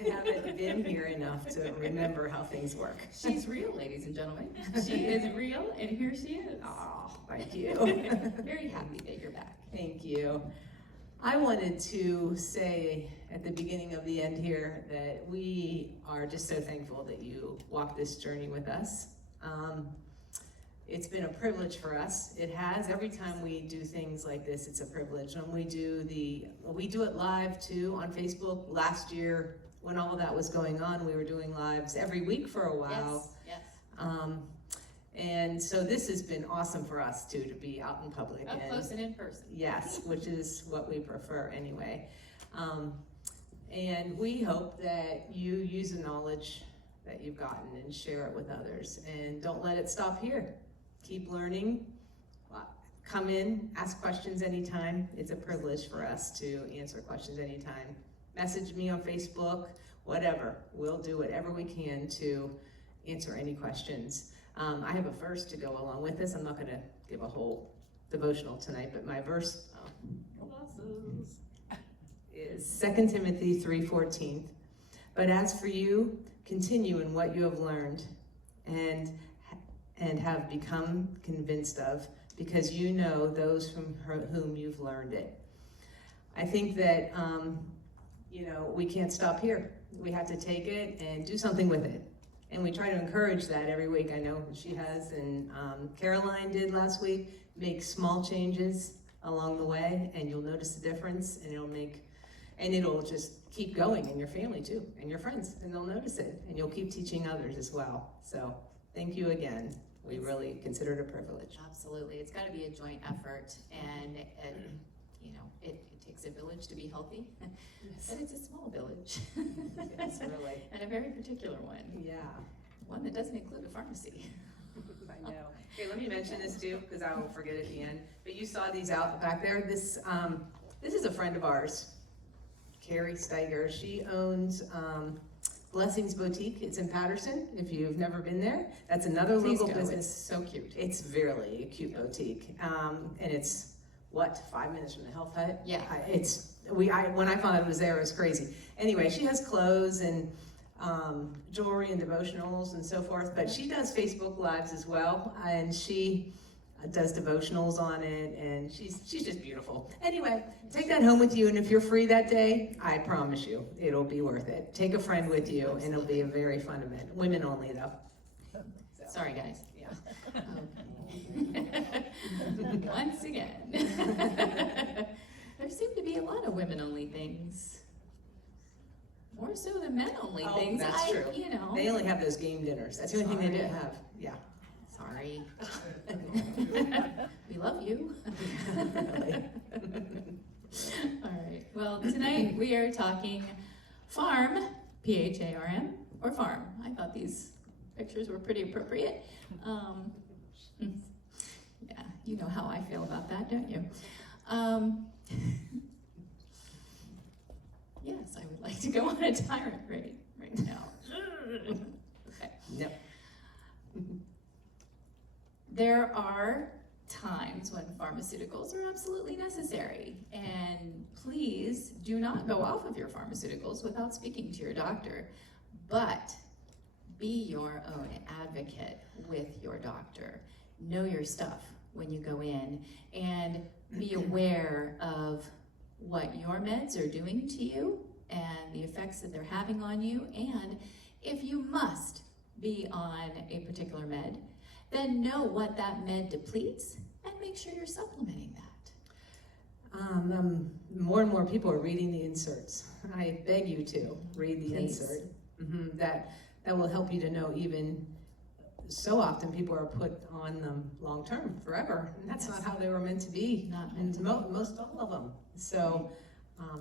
I haven't been here enough to remember how things work. She's real, ladies and gentlemen. She is real, and here she is. Oh, thank you. Very happy that you're back. Thank you. I wanted to say at the beginning of the end here that we are just so thankful that you walked this journey with us. It's been a privilege for us. It has. Every time we do things like this, it's a privilege. When we do it live too on Facebook. Last year, when all of that was going on, we were doing lives every week for a while. Yes. And so this has been awesome for us too, to be out in public. Up close and in person. Yes, which is what we prefer anyway. And we hope that you use the knowledge that you've gotten and share it with others. And don't let it stop here. Keep learning. Come in, ask questions anytime. It's a privilege for us to answer questions anytime. Message me on Facebook, whatever. We'll do whatever we can to answer any questions. I have a verse to go along with this. I'm not going to give a whole devotional tonight, but my verse is 2 Timothy 3:14. But as for you, continue in what you have learned and have become convinced of, because you know those from whom you've learned it. I think that we can't stop here. We have to take it and do something with it. And we try to encourage that every week. I know she has, and Caroline did last week. Make small changes along the way, and you'll notice the difference, and it'll just keep going in your family too, and your friends, and they'll notice it, and you'll keep teaching others as well. So thank you again. We really consider it a privilege. Absolutely. It's got to be a joint effort, and it takes a village to be healthy, Yes. but it's a small village. Yes, really. And a very particular one. Yeah. One that doesn't include a pharmacy. I know. Okay, let me mention this too, because I will forget at the end. But you saw these out back there. This is a friend of ours, Carrie Steiger. She owns Blessings Boutique. It's in Patterson. If you've never been there, that's another Please local go. business. It's so cute. It's really a cute boutique, and it's 5 minutes from the health hut. Yeah. When I found out it was there, it was crazy. Anyway, she has clothes and jewelry and devotionals and so forth, but she does Facebook Lives as well, and she does devotionals on it, and she's just beautiful. Anyway, take that home with you, and if you're free that day, I promise you, it'll be worth it. Take a friend with you, and it'll be a very fun event. Women only, though. So. Sorry, guys. Yeah. Once again. There seem to be a lot of women-only things. More so than men-only things. That's true. They only have those game dinners. That's the only thing they didn't have. Yeah. Sorry. We love you. All right. Well, tonight we are talking Pharm, P-H-A-R-M, or Pharm. I thought these pictures were pretty appropriate. Yeah, you know how I feel about that, don't you? Yes, I would like to go on a tyrant right now. Okay. Yep. There are times when pharmaceuticals are absolutely necessary, and please do not go off of your pharmaceuticals without speaking to your doctor, but be your own advocate with your doctor. Know your stuff when you go in, and be aware of what your meds are doing to you and the effects that they're having on you, and if you must be on a particular med, then know what that med depletes and make sure you're supplementing that. More and more people are reading the inserts. I beg you to read the Please. insert. That will help you to know. Even so often people are put on them long term, forever, and that's Yes. not how they were meant to be. Not meant and to most all of them. So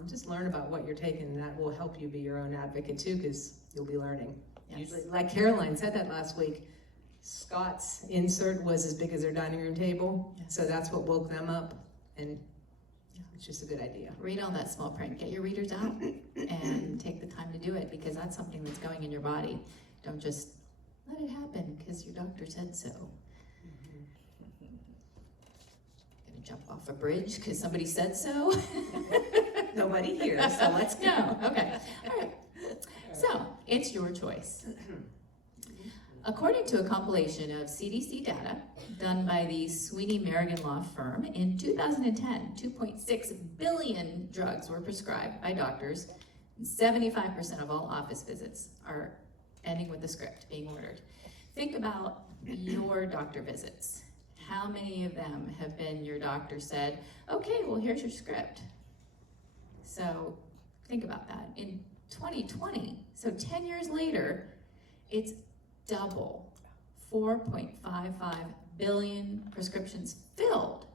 just learn about what you're taking, and that will help you be your own advocate too, because you'll be learning. Yes. Usually, like Caroline said that last week, Scott's insert was as big as their dining room table, Yes. so that's what woke them up, and it's just a good idea. Read all that small print. Get your readers out and take the time to do it, because that's something that's going in your body. Don't just let it happen because your doctor said so. Gonna jump off a bridge because somebody said so? Nobody here, so let's go. No, okay. All right. it's your choice. According to a compilation of CDC data done by the Sweeney Merrigan Law Firm, in 2010, 2.6 billion drugs were prescribed by doctors, and 75% of all office visits are ending with a script being ordered. Think about your doctor visits. How many of them have been your doctor said, okay, well, here's your script. So think about that. In 2020, so 10 years later, it's double, 4.55 billion prescriptions filled.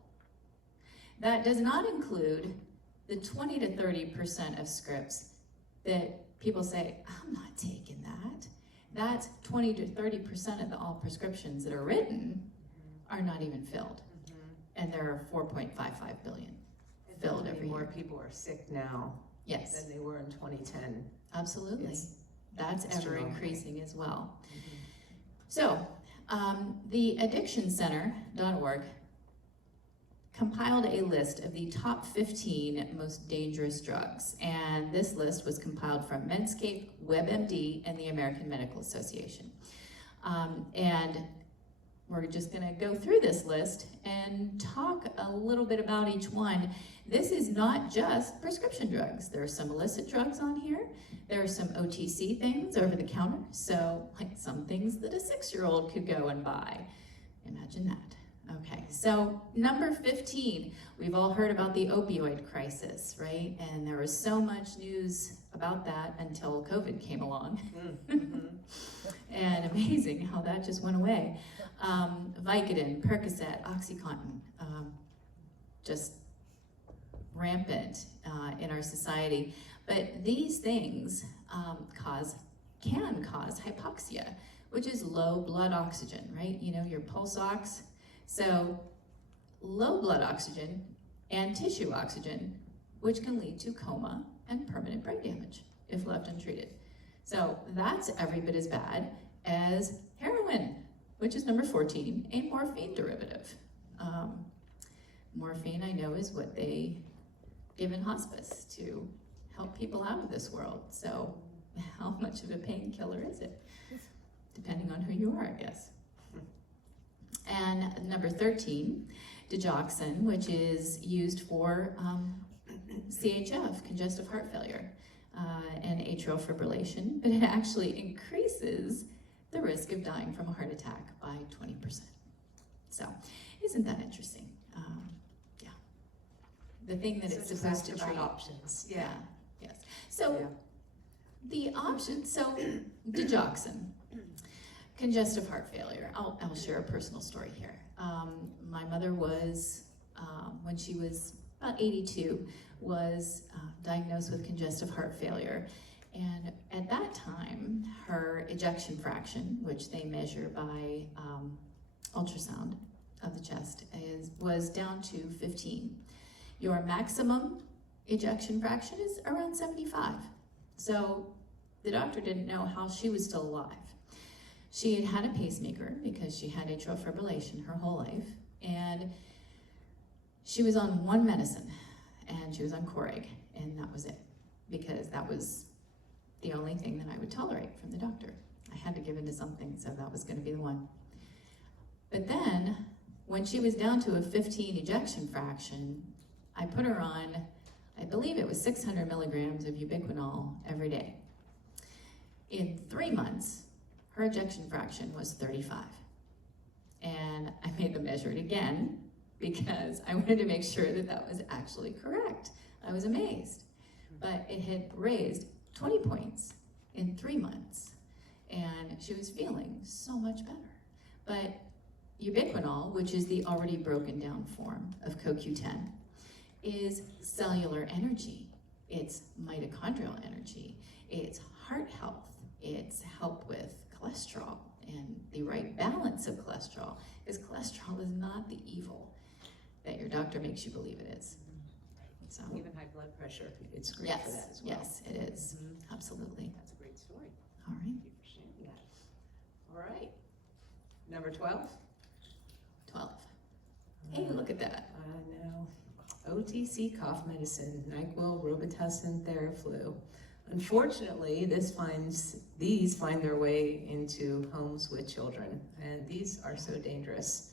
That does not include the 20 to 30% of scripts that people say, I'm not taking that. That's 20 to 30% of all prescriptions that are written are not even filled. And there are 4.55 billion filled every more year. People are sick now Yes, than they were in 2010. absolutely. It's That's ever astronomical. increasing as well. So, the addictioncenter.org compiled a list of the top 15 most dangerous drugs, and this list was compiled from Medscape, WebMD, and the American Medical Association. And we're just going to go through this list and talk a little bit about each one. This is not just prescription drugs. There are some illicit drugs on here. There are some OTC things over the counter. So, like some things that a 6-year-old could go and buy. Imagine that. Okay, so number 15, we've all heard about the opioid crisis, right? And there was so much news about that until COVID came along. And amazing how that just went away. Vicodin, Percocet, OxyContin, just rampant in our society. But these things can cause hypoxia, which is low blood oxygen, right? You know, your pulse ox. So low blood oxygen and tissue oxygen, which can lead to coma and permanent brain damage if left untreated. So that's every bit as bad as heroin, which is number 14, a morphine derivative. Morphine, I know, is what they give in hospice to help people out of this world. So how much of a painkiller is it? Depending on who you are, I guess. And number 13, digoxin, which is used for CHF, congestive heart failure, and atrial fibrillation, but it actually increases the risk of dying from a heart attack by 20%. So, isn't that interesting? Yeah. The thing that it's supposed to treat. Options. Yeah. Yes. So, Yeah. the option, so digoxin. Congestive heart failure. I'll share a personal story here. My mother was, when she was about 82, was diagnosed with congestive heart failure. And at that time, her ejection fraction, which they measure by ultrasound of the chest, was down to 15. Your maximum ejection fraction is around 75. So the doctor didn't know how she was still alive. She had had a pacemaker because she had atrial fibrillation her whole life, and she was on one medicine, and she was on Coreg, and that was it, because that was the only thing that I would tolerate from the doctor. I had to give in to something, so that was going to be the one. But then, when she was down to a 15 ejection fraction, I put her on, I believe it was 600 milligrams of ubiquinol every day. In 3 months, her ejection fraction was 35. And I made them measure it again because I wanted to make sure that that was actually correct. I was amazed. But it had raised 20 points in 3 months. And she was feeling so much better. But ubiquinol, which is the already broken down form of CoQ10, is cellular energy. It's mitochondrial energy. It's heart health. It's help with cholesterol and the right balance of cholesterol, because cholesterol is not the evil that your doctor makes you believe it is. So, Even high blood pressure, it's great yes, for that as well. yes, it is. Absolutely. That's a great story. All right. Thank you for sharing that. All right. Number 12? 12. Hey, look at that. I know. OTC cough medicine, NyQuil, Robitussin, Theraflu. Unfortunately, these find their way into homes with children, and these are so dangerous.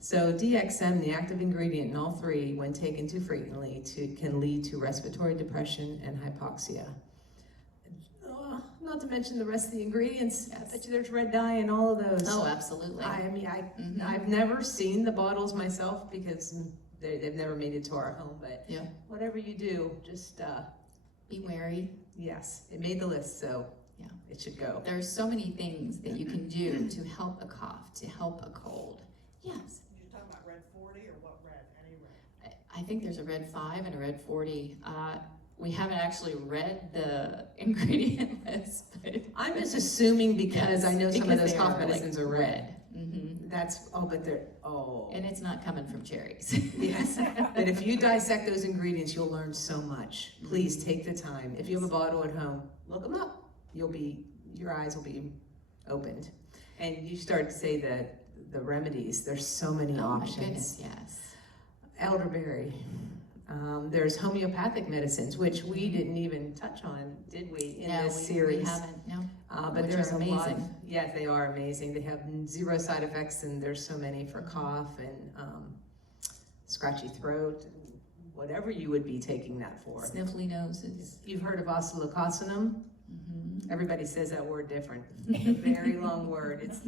So DXM, the active ingredient in all three, when taken too frequently, can lead to respiratory depression and hypoxia. Not to mention the rest of the ingredients. I bet you there's red dye in all of those. Oh, absolutely. I've never seen the bottles myself because they've never made it to our home, but Yeah. whatever you do, just Be wary. yes, it made the list, so Yeah. it should go. There are so many things that you can do to help a cough, to help a cold. Yes. You're talking about red 40 or what red? Any red? I think there's a red 5 and a red 40. We haven't actually read the ingredient list, but I'm just assuming because I know some of because those they cough are, like, medicines are red. Mm-hmm. But they're, And it's not coming from cherries. yes. But if you dissect those ingredients, you'll learn so much. Please take the time. If you have a bottle at home, look them up. Your eyes will be opened. And you start to say that the remedies, there's so many Oh my options. goodness, yes. Elderberry. There's homeopathic medicines, which we didn't even touch on, did we, in this series? We haven't, no. But Which there's is a lot. amazing. Yes, they are amazing. They have 0 side effects, and there's so many for cough and scratchy throat, and whatever you would be taking that for. Sniffly noses. You've heard of oscillocossinum? Mm-hmm. Everybody says that word different. It's a very long word. It's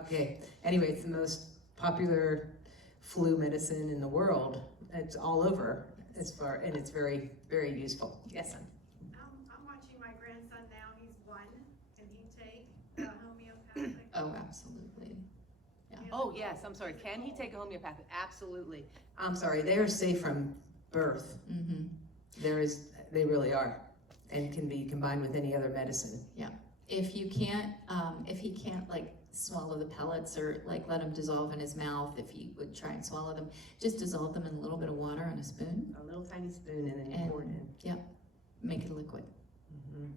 okay. Anyway, it's the most popular flu medicine in the world. It's all over and it's very, very useful. Yes, son. I'm watching my grandson now, he's 1. Can he take homeopathic? Oh, absolutely. Oh, yes, I'm sorry. Can he take a homeopathic? Absolutely. I'm sorry, they are safe from birth. Mm-hmm. They really are, and can be combined with any other medicine. If he can't like swallow the pellets or like let them dissolve in his mouth, if he would try and swallow them, just dissolve them in a little bit of water on a spoon. A little tiny spoon and then you pour it in. Yep, make it a liquid. Mm-hmm.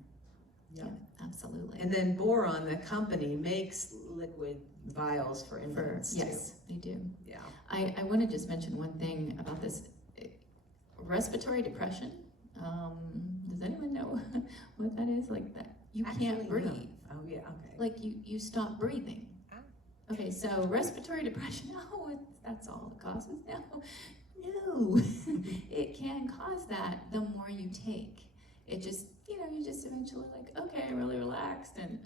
Yeah, absolutely. And then Boron, the company, makes liquid vials for infants too. Yes, they do. Yeah. I want to just mention one thing about this. Respiratory depression. Does anyone know what that is? Like that you can't Actually, breathe. no. Oh yeah, okay. Like you stop breathing. Okay, so respiratory depression, that's all it causes? No, it can cause that the more you take. It just, you just eventually like, okay, I'm really relaxed, and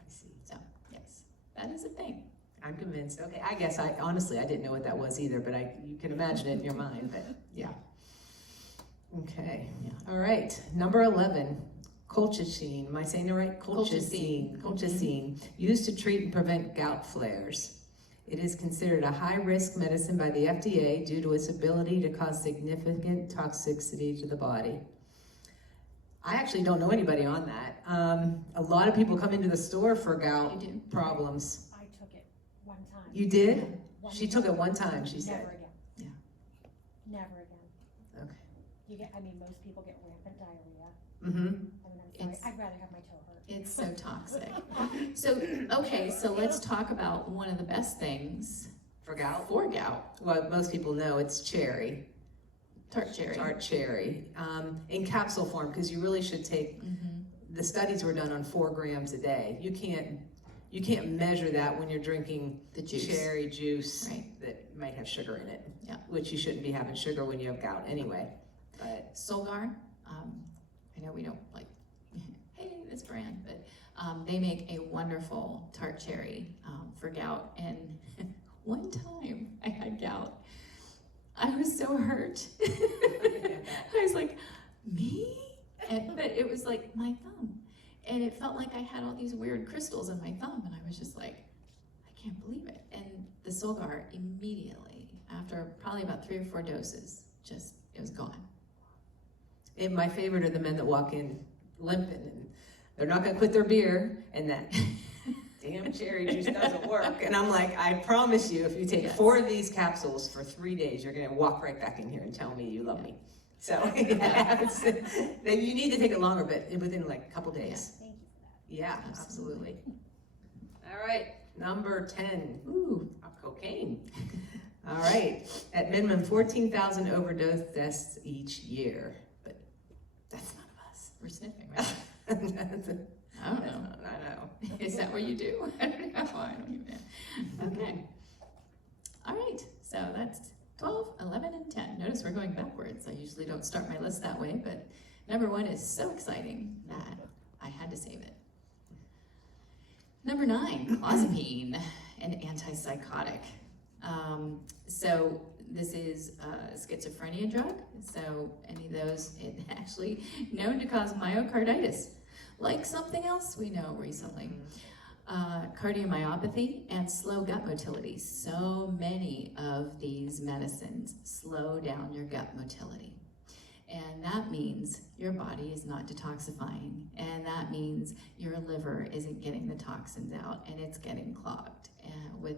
I see. so, yes, that is a thing. I'm convinced. Okay, I guess honestly I didn't know what that was either, but you can imagine it in your mind, but yeah. Okay, Yeah. all right, number 11. Colchicine, am I saying it right? Colchicine. Colchicine, used to treat and prevent gout flares. It is considered a high-risk medicine by the FDA due to its ability to cause significant toxicity to the body. I actually don't know anybody on that. A lot of people come into the store for gout You do? problems. I took it 1 time. You did? One She took it 1 time, she said. Never again. Yeah. Never again. Okay. Most people get rampant diarrhea. Mm-hmm. I'm sorry, It's- I'd rather have my toe hurt. It's so toxic. So let's talk about one of the best things For gout? for gout, Well, most people know it's cherry. tart cherry. Tart cherry. In capsule form, because you really should take, Mm-hmm. the studies were done on 4 grams a day. You can't measure that when you're drinking The juice. cherry juice Right. that might have sugar in it. Yeah. Which you shouldn't be having sugar when you have gout anyway. But Solgar, I know we don't like, hey, this brand, but they make a wonderful tart cherry for gout. And one time I had gout, I was so hurt. I was like, me? But it was like my thumb. And it felt like I had all these weird crystals in my thumb. And I was just like, I can't believe it. And the Solgar immediately, after probably about 3 or 4 doses, it was gone. and my favorite are the men that walk in limping and they're not gonna quit their beer and that damn cherry juice doesn't work. And I'm like, I promise you, if you take 4 of these capsules for 3 days, you're gonna walk right back in here and tell me you love me. So you need to take it longer, but within like a couple days. Thank you for that. Yeah, absolutely. All right, number 10. Ooh, Cocaine. All right, at minimum 14,000 overdose deaths each year. But I don't know. I know. Is that what you do? I don't know. I don't even know. Okay. All right. So that's 12, 11, and 10. Notice we're going backwards. I usually don't start my list that way, but number 1 is so exciting that I had to save it. Number 9, clozapine, an antipsychotic. So this is a schizophrenia drug. So any of those, it actually known to cause myocarditis, like something else we know recently. Cardiomyopathy and slow gut motility. So many of these medicines slow down your gut motility. And that means your body is not detoxifying. And that means your liver isn't getting the toxins out and it's getting clogged with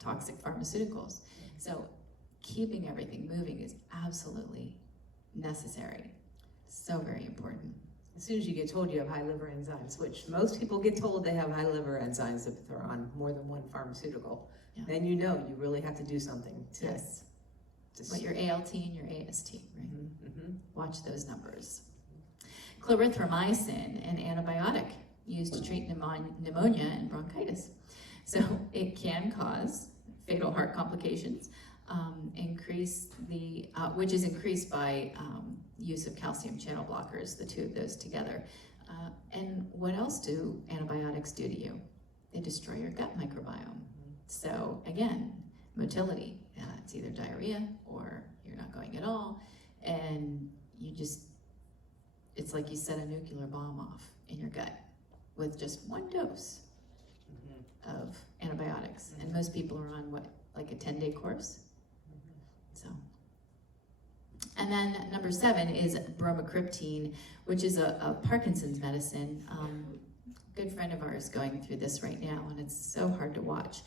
toxic pharmaceuticals. So keeping everything moving is absolutely necessary. So very important. As soon as you get told you have high liver enzymes, which most people get told they have high liver enzymes if they're on more than one pharmaceutical, Yeah. then you know you really have to do something to. Yes. to What your ALT and your AST, right? Mhm. Watch those numbers. Clarithromycin, an antibiotic used to treat pneumonia and bronchitis. So it can cause fatal heart complications, which is increased by use of calcium channel blockers, the two of those together. And what else do antibiotics do to you? They destroy your gut microbiome. So again, motility, it's either diarrhea or you're not going at all, and it's like you set a nuclear bomb off in your gut with just one dose of antibiotics. And most people are on like a 10-day course? So. And then number 7 is bromocriptine, which is a Parkinson's medicine. Good friend of ours going through this right now, and it's so hard to watch.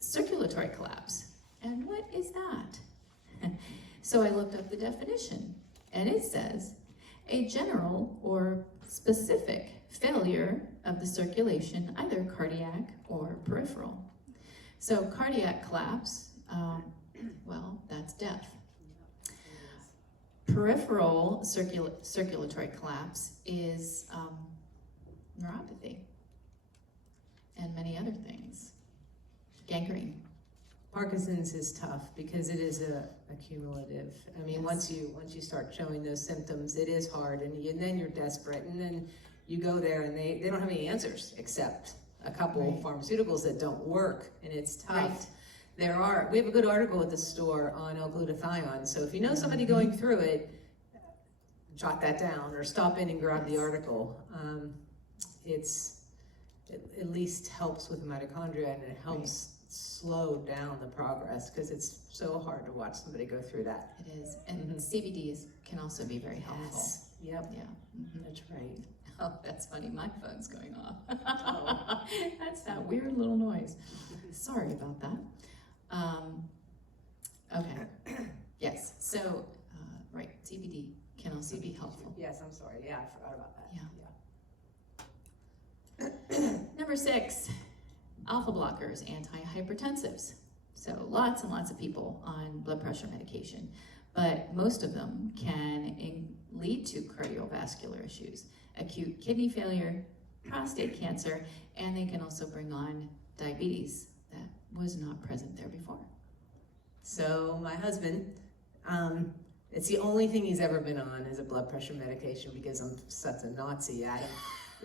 Circulatory collapse. And what is that? So I looked up the definition, and it says, a general or specific failure of the circulation, either cardiac or peripheral. So cardiac collapse, well, that's death. Peripheral circulatory collapse is neuropathy and many other things. Gangrene. Parkinson's is tough because it is a cumulative. I mean, Yes. once you start showing those symptoms, it is hard, and then you're desperate, and then you go there and they don't have any answers except a couple Right. pharmaceuticals that don't work, and it's tough. Right. We have a good article at the store on L-glutathione, so if you know somebody going through it, jot that down or stop in and grab the article. It at least helps with the mitochondria, and it helps slow down the progress because it's so hard to watch somebody go through that. It is. And CBD can also be very helpful. Yep, Yeah. Mhm. that's right. Oh, that's funny. My phone's going off. Oh. That's that weird little noise. Sorry about that. Okay. Yes. So, right, CBD can also be helpful. Yes, I'm sorry. Yeah, I forgot about that. Yeah. Number 6, alpha blockers, antihypertensives. So lots and lots of people on blood pressure medication, but most of them can lead to cardiovascular issues, acute kidney failure, prostate cancer, and they can also bring on diabetes that was not present there before. So my husband, it's the only thing he's ever been on is a blood pressure medication because I'm such a Nazi at him.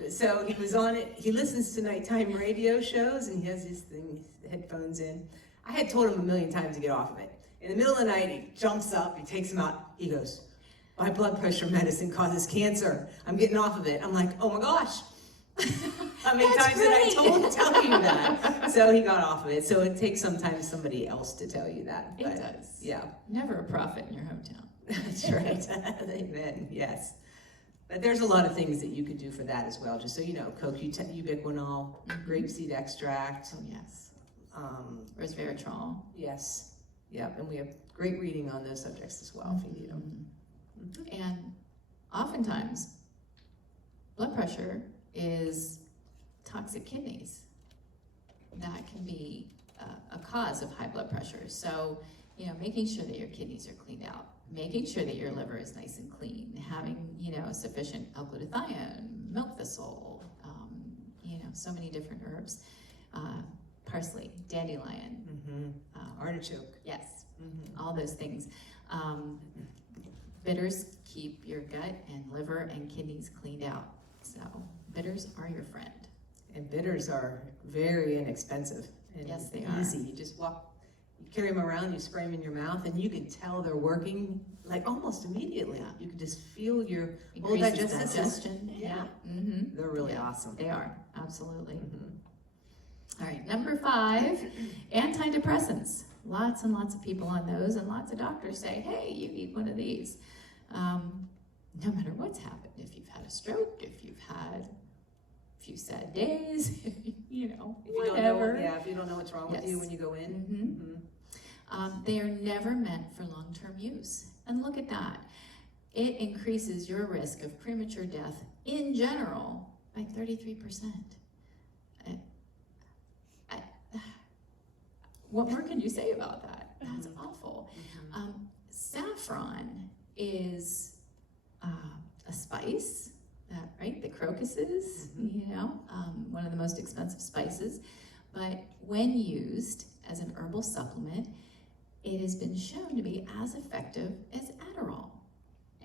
So he was on it. He listens to nighttime radio shows and he has this thing, headphones in. I had told him a million times to get off of it. In the middle of the night, he jumps up, he takes him out, he goes, my blood pressure medicine causes cancer. I'm getting off of it. I'm like, oh my gosh. How many That's times did I great. tell you that? So he got off of it. So it takes sometimes somebody else to tell you that. It But, does. Yeah. Never a prophet in your hometown. That's right. Amen. Yes. But there's a lot of things that you could do for that as well. Just so you know, ubiquinol, grapeseed extract. Oh, yes. Resveratrol. Yes. Yep. And we have great reading on those subjects as well if you need them. And oftentimes, blood pressure is toxic kidneys. That can be a cause of high blood pressure. So, making sure that your kidneys are cleaned out making sure that your liver is nice and clean, having, sufficient L-glutathione, milk thistle, so many different herbs, parsley, dandelion, Artichoke. yes, all those things. Bitters keep your gut and liver and kidneys cleaned out. So bitters are your friend. And bitters are very inexpensive and Yes, they are. easy. You just you carry them around, you spray them in your mouth, and you can tell they're working like almost immediately. Yeah. You can just feel your whole Increases digestive system. digestion. Yeah. Mm-hmm. They're really Yeah. awesome. They are, absolutely. Mhm. All right, number 5, antidepressants. Lots and lots of people on those, and lots of doctors say, hey, you need one of these. No matter what's happened, if you've had a stroke, if you've had a few sad days, If you whatever. if you don't know what's wrong with you Yes. when you go in. Mhm. They are never meant for long-term use. And look at that. It increases your risk of premature death in general by 33%. What more can you say about that? That's awful. Saffron is a spice, right? The crocuses, one of the most expensive spices. But when used as an herbal supplement, it has been shown to be as effective as Adderall.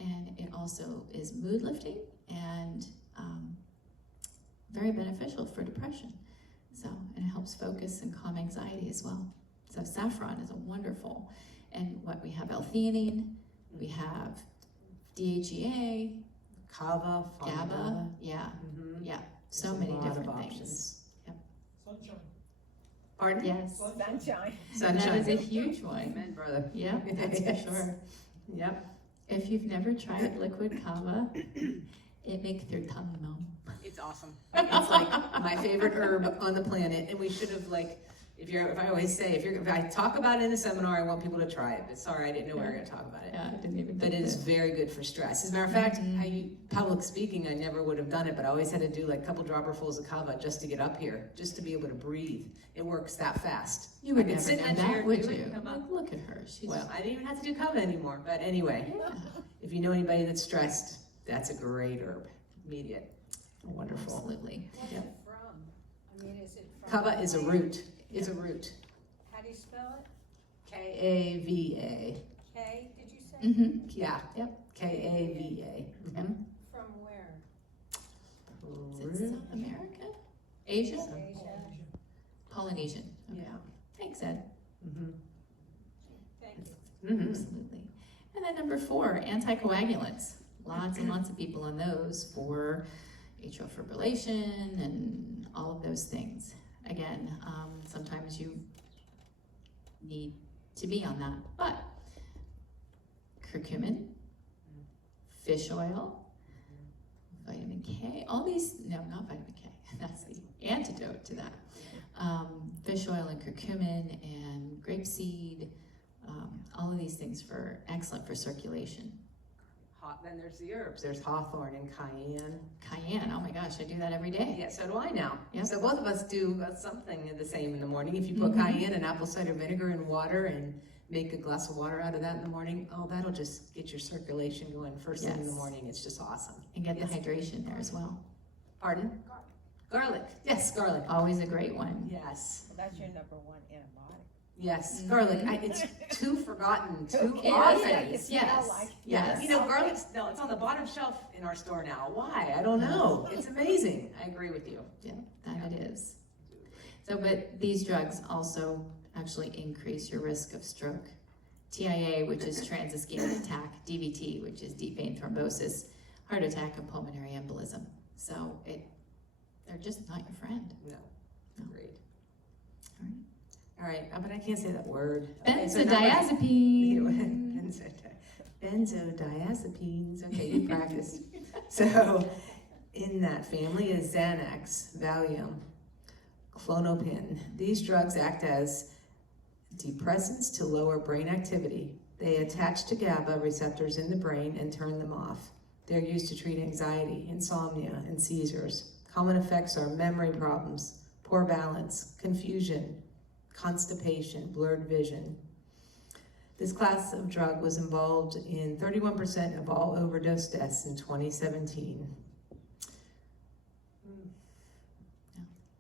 And it also is mood lifting and very beneficial for depression. And it helps focus and calm anxiety as well. So saffron is a wonderful, and what we have L-theanine, we have DHEA, Kava, GABA, yeah, so There's a many lot of different options. things. Sunshine. Pardon? Yes, Sunshine. that is a huge one. Amen, brother. Yep, that's for sure. Yep. If you've never tried liquid kava, it makes your tongue numb. It's awesome. It's like my favorite herb on the planet, and we should have if I always say, if I talk about it in a seminar, I want people to try it, but sorry, I didn't know we were gonna talk about it. Yeah, I didn't even But think it is that. very good for stress. As a matter of fact, public speaking, I never would have done it, but I always had to do like a couple dropperfuls of kava just to get up here, just to be able to breathe. It works that fast. You would I could never sit know in that chair that, would and do it you? and come up. Like, look at her, she's, Well, I didn't even have to do kava anymore, but anyway, yeah, if you know anybody that's stressed, that's a great herb. Immediate. Wonderful. absolutely. What's Yep. it from? I mean, is it from? Kava is a root. Is a root. How do you spell it? K-A-V-A. K, did you say? Mm-hmm. Yeah. Yep. K-A-V-A. From where? Is it South America? Asia? Asia? Polynesian. Okay. Yeah. Thanks, Ed. Mm-hmm. Thank you. Mm-hmm. Absolutely. And then number 4, anticoagulants. Lots and lots of people on those for atrial fibrillation and all of those things. Again, sometimes you need to be on that, but curcumin, fish oil, vitamin K, all these, no, not vitamin K, that's the antidote to that. Fish oil and curcumin and grapeseed, all of these things excellent for circulation. Then there's the herbs. There's hawthorn and cayenne. Cayenne, oh my gosh, I do that every day. Yeah, so do I now. Yep. So both of us do something the same in the morning. If you put Mhm. cayenne and apple cider vinegar in water and make a glass of water out of that in the morning, oh, that'll just get your circulation going first thing in the Yes. morning. It's just awesome. And get Yes. the hydration there as well. Pardon? Garlic. Yes, garlic. Always a great one. Yes. Well, that's your number 1 antibiotic. Yes, Mhm. garlic. It's too forgotten, too It often. is. Yes. Like, Yeah, you know, garlic's, no, it's on the bottom shelf in our store now. Why? I don't know. It's amazing. I agree with you. Yeah, that it is. So, but these drugs also actually increase your risk of stroke. TIA, which is trans-ischemic attack, DVT, which is deep vein thrombosis, heart attack, and pulmonary embolism. So they're just not your friend. No, agreed. All right. All right, but I can't say that word. Okay, so number- Benzodiazepine. Benzodiazepines. Okay, you practiced. So, in that family is Xanax, Valium, Clonopin. These drugs act as depressants to lower brain activity. They attach to GABA receptors in the brain and turn them off. They're used to treat anxiety, insomnia, and seizures. Common effects are memory problems, poor balance, confusion, constipation, blurred vision. This class of drug was involved in 31% of all overdose deaths in 2017.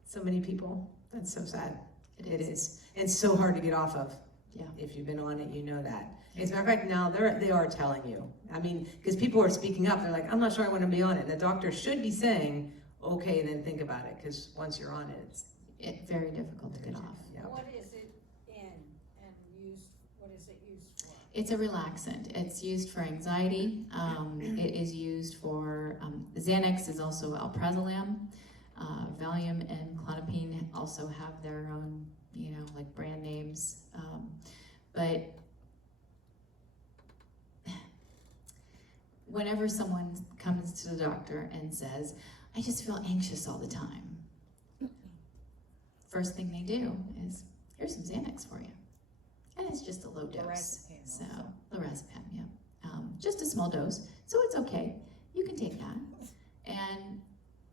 So many people. That's so sad. It is. It's so hard to get off of. Yeah. If you've been on it, you know that. As a matter of fact, now they are telling you. I mean, because people are speaking up. They're like, I'm not sure I want to be on it. And the doctor should be saying, okay, then think about it. Because once you're on it, It's very difficult to get off. yeah. What is it in and used, what is it used for? It's a relaxant. It's used for anxiety. It is used for, Xanax is also alprazolam. Valium and Clonopine also have their own, like brand names. But whenever someone comes to the doctor and says, I just feel anxious all the time, first thing they do is, here's some Xanax for you. And it's just a low dose. Lorazepam So, also. lorazepam, yeah. Just a small dose, so it's okay. You can take that. And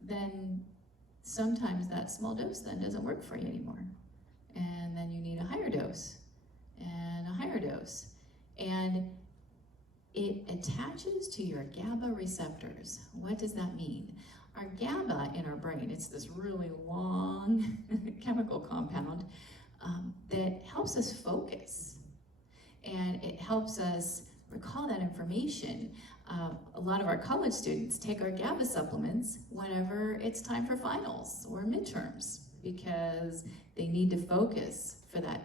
then sometimes that small dose then doesn't work for you anymore. And then you need a higher dose and a higher dose. And it attaches to your GABA receptors. What does that mean? Our GABA in our brain, it's this really long chemical compound that helps us focus. And it helps us recall that information. A lot of our college students take our GABA supplements whenever it's time for finals or midterms because they need to focus for that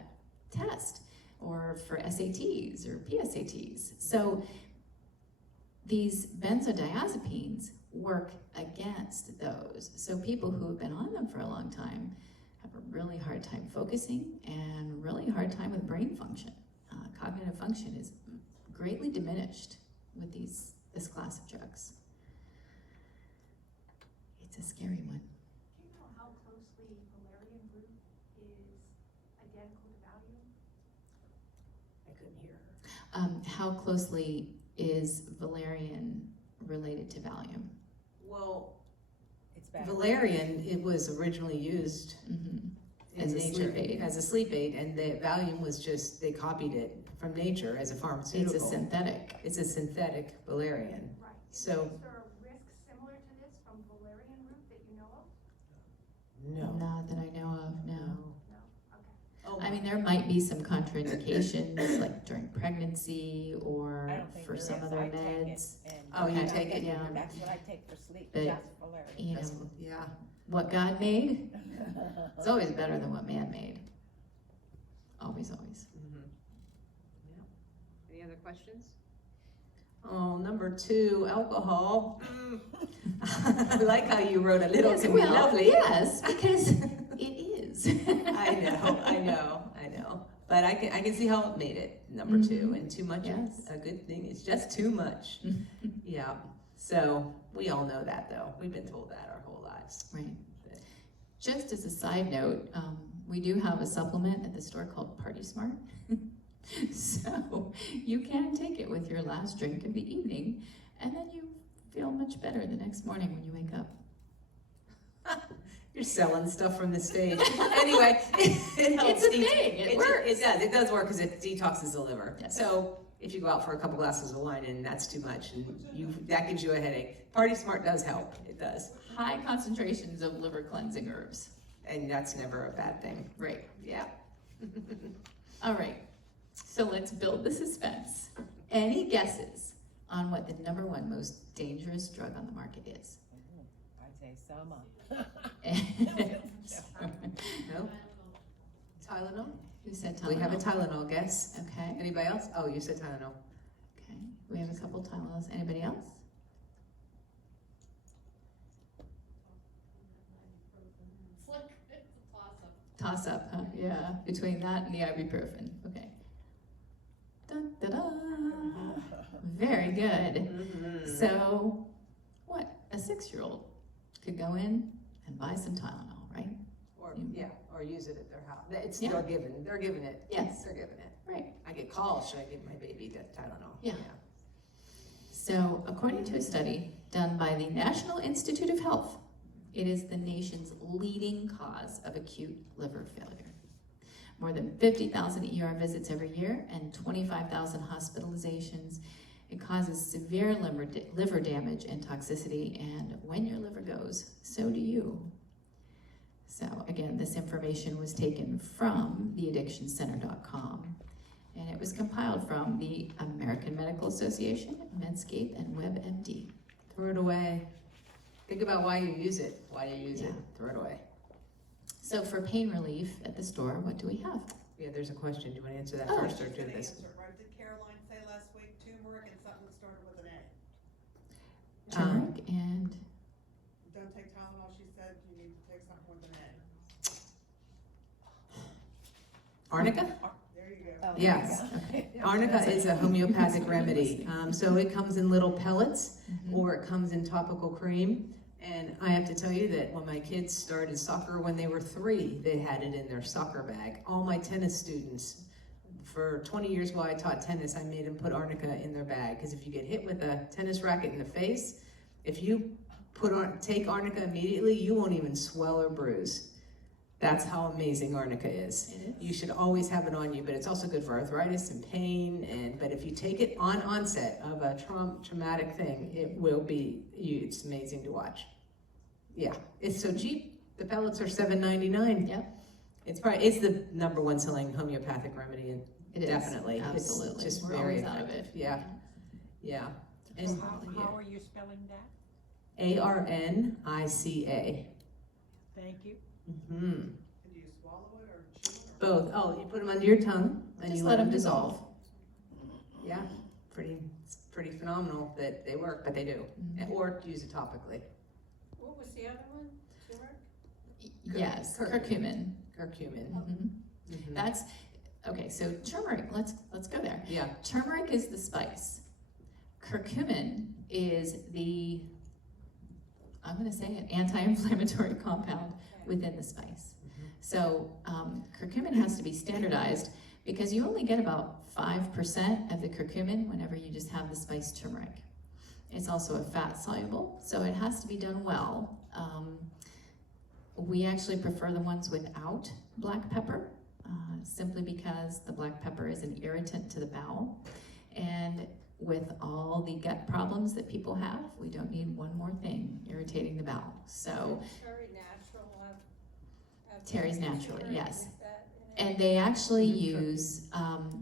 test or for SATs or PSATs. So these benzodiazepines work against those. So people who have been on them for a long time have a really hard time focusing and really hard time with brain function. Cognitive function is greatly diminished with this class of drugs. It's a scary one. Do you know how closely valerian root is identical to Valium? I couldn't hear her. How closely is valerian related to Valium? Well, It's bad. valerian, it was originally used As a sleep aid. As a sleep aid, and the Valium was just, they copied it from nature as a pharmaceutical. It's a synthetic. It's a synthetic valerian. Right. So- Is there a risk similar to this from valerian root that you know of? No. Not that I know of, no. No? Okay. Oh, I mean, there might be some contraindications, like during pregnancy or I don't think for there some is. other I take it meds. and- Oh, you Okay. take it? Yeah. That's what I take for sleep, But- just valerian. You that's- know, yeah. what God made, it's always better than what man made. Always, always. Mhm. Any other questions? Oh, number 2, alcohol. I like how you wrote a little Yes, to me, well, lovely. yes, because it is. I know. But I can see how it made it number 2, and too much Yes. is a good thing. It's just too much. Yeah. So we all know that, though. We've been told that our whole lives. Right. Just as a side note, we do have a supplement at the store called Party Smart. So you can take it with your last drink of the evening, and then you feel much better the next morning when you wake up. You're selling stuff from the stage. Anyway, it helps. It's a thing. It works. It does work because it detoxes the liver. Yes. So if you go out for a couple glasses of wine and that's too much, and that gives you a headache, Party Smart does help. It does, High concentrations of liver cleansing herbs. and that's never a bad thing. Right. Yeah. All right. So let's build the suspense. Any guesses on what the #1 most dangerous drug on the market is? I'd say summer. No. Tylenol. Who said Tylenol? We have a Tylenol guess. Okay. Anybody else? Oh, you said Tylenol. Okay. We have a couple Tylenols. Anybody else? Toss up, huh? Yeah. Between that and the ibuprofen. Okay. Dun, da, da. Very good. So, what? A 6-year-old could go in and buy some Tylenol, right? Or use it at their house. It's Yeah. they're giving it. Yes. They're giving it. Right. I get calls, should I give my baby Tylenol? Yeah. So, according to a study done by the National Institute of Health, it is the nation's leading cause of acute liver failure. more than 50,000 ER visits every year, and 25,000 hospitalizations. It causes severe liver damage and toxicity, and when your liver goes, so do you. So again, this information was taken from theaddictioncenter.com, and it was compiled from the American Medical Association, Medscape, and WebMD. Throw it away. Think about why you use it. Why do you use it? Throw it away. So for pain relief at the store, what do we have? Yeah, there's a question. Do you want to answer that Oh. first or Just do gonna this? answer it, right? Did Caroline say last week turmeric and something that started with an A? Turmeric and, Don't take Tylenol, she said you need to take something with an Arnica? A. There you go. Yes. Arnica is a homeopathic remedy. So it comes in little pellets or it comes in topical cream. And I have to tell you that when my kids started soccer when they were 3, they had it in their soccer bag. All my tennis students, for 20 years while I taught tennis, I made them put Arnica in their bag. Because if you get hit with a tennis racket in the face, if you take Arnica immediately, you won't even swell or bruise. That's how amazing Arnica is. It is. You should always have it on you, but it's also good for arthritis and pain. But if you take it on onset of a traumatic thing, it will be, it's amazing to watch. Yeah, it's so cheap. The pellets are $7.99. Yep. It's the #1 selling homeopathic remedy, and It is, definitely. absolutely. It's just We're very always out of effective. it. Yeah, yeah. So And how are you spelling that? ARNICA. Thank you. Mm-hmm. And do you swallow it or chew it? Or Both. Oh, you put them under your tongue and Just you let let them them dissolve. Yeah, it's pretty phenomenal that they work, but they do. Mhm. Or use it topically. What was the other one? Turmeric? Yes, Curcumin. curcumin. Curcumin. Mhm. Mhm. That's, okay, so turmeric, let's go there. Yeah. Turmeric is the spice. Curcumin is the, I'm gonna say it, anti-inflammatory compound within the spice. So curcumin has to be standardized because you only get about 5% of the curcumin whenever you just have the spice turmeric. It's also a fat soluble, so it has to be done well. We actually prefer the ones without black pepper, simply because the black pepper is an irritant to the bowel. And with all the gut problems that people have, we don't need one more thing irritating the bowel. So Terry Natural have Terry's Natural, turmeric yes. with that in it? And they actually use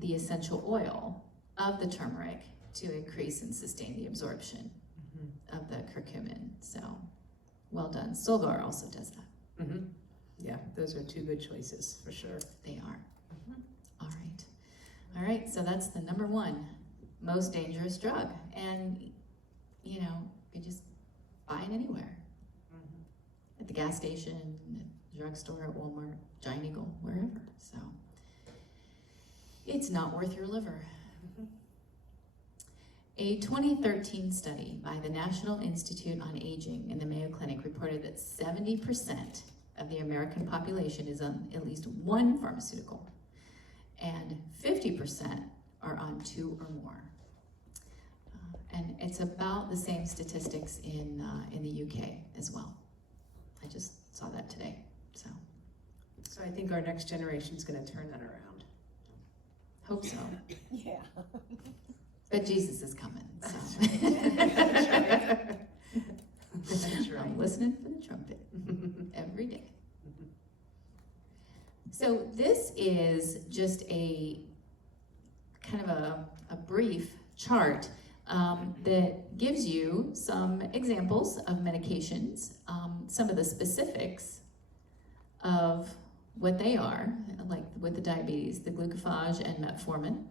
the essential oil of the turmeric to increase and sustain the absorption of the curcumin. So, well done. Solgar also does that. Mm-hmm. Yeah, those are 2 good choices for sure. They are. All right. All right, so that's the #1 most dangerous drug. And, you know, you just buy it anywhere. At the gas station, at the drugstore, at Walmart, Giant Eagle, wherever. So, it's not worth your liver. A 2013 study by the National Institute on Aging and the Mayo Clinic reported that 70% of the American population is on at least one pharmaceutical, and 50% are on 2 or more. And it's about the same statistics in the UK as well. I just saw that today, so So I think our next generation's going to turn that around. hope so. Yeah. But Jesus is coming, so. That's right. I'm listening for the trumpet every day. So this is just a kind of a brief chart that gives you some examples of medications, some of the specifics of what they are, like with the diabetes, the glucophage and metformin,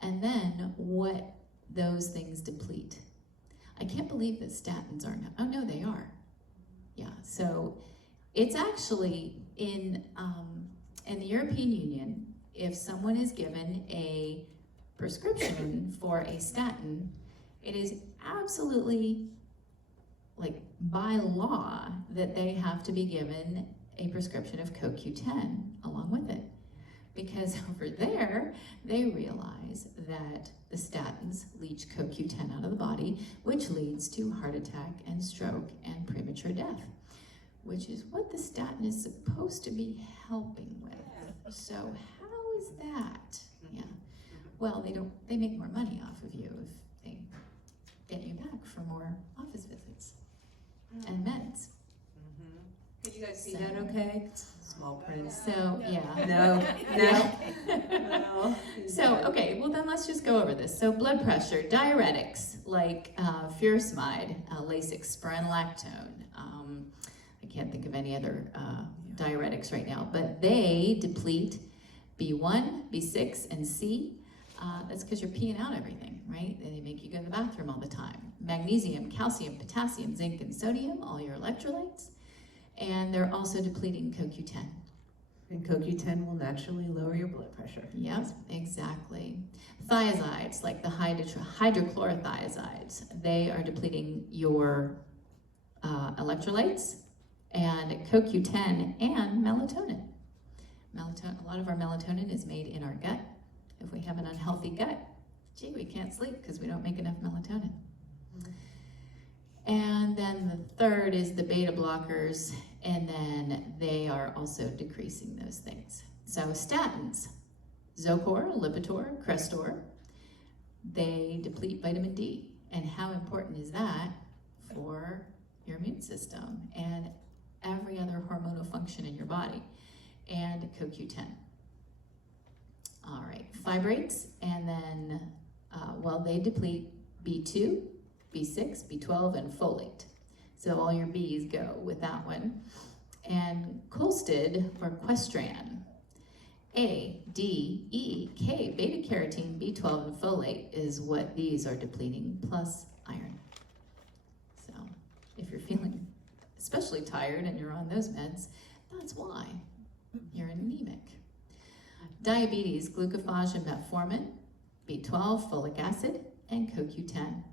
and then what those things deplete. I can't believe that statins are not, oh no, they are. Yeah, so it's actually in the European Union, if someone is given a prescription for a statin, it is absolutely, like, by law that they have to be given a prescription of CoQ10 along with it. Because over there, they realize that the statins leach CoQ10 out of the body, which leads to heart attack and stroke and premature death, which is what the statin is supposed to be helping with. So how is that? Yeah. Well, they make more money off of you if they get you back for more office visits and meds. Can you guys see So- that okay? Small print. So, yeah. No. So, okay, well then let's just go over this. So blood pressure, diuretics like furosemide, Lasix, spironolactone. I can't think of any other diuretics right now, but they deplete B1, B6, and C. That's because you're peeing out everything, right? They make you go to the bathroom all the time. Magnesium, calcium, potassium, zinc, and sodium, all your electrolytes. And they're also depleting CoQ10. And CoQ10 will naturally lower your blood pressure. Yep, exactly. Thiazides, like the hydrochlorothiazides, they are depleting your electrolytes, and CoQ10 and melatonin. A lot of our melatonin is made in our gut. If we have an unhealthy gut, gee, we can't sleep because we don't make enough melatonin. And then the third is the beta blockers, and then they are also decreasing those things. So statins, Zocor, Lipitor, Crestor, they deplete vitamin D. And how important is that for your immune system and every other hormonal function in your body? And CoQ10. All right, fibrates, and then, they deplete B2, B6, B12, and folate. So all your B's go with that one. And Colstead, or Questran, A, D, E, K, beta-carotene, B12, and folate is what these are depleting, plus iron. So if you're feeling especially tired and you're on those meds, that's why you're anemic. Diabetes, glucophage and metformin, B12, folic acid, and CoQ10.